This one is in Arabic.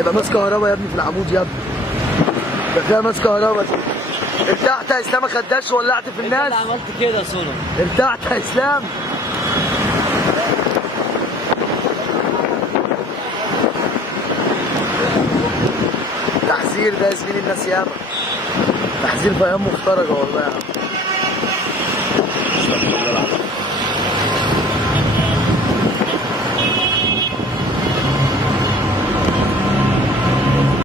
هيبقى ماس كهرباء يا ابني في العمود يا ابني. ده فيها ماس كهرباء دي. ارتحت يا اسلام، ما خداش ولعت في الناس. انت اللي عملت كده يا سولو. ارتحت يا اسلام. تحذير ده يا زميلي، الناس ياما. تحذير في ايام مخترجه والله يا عم.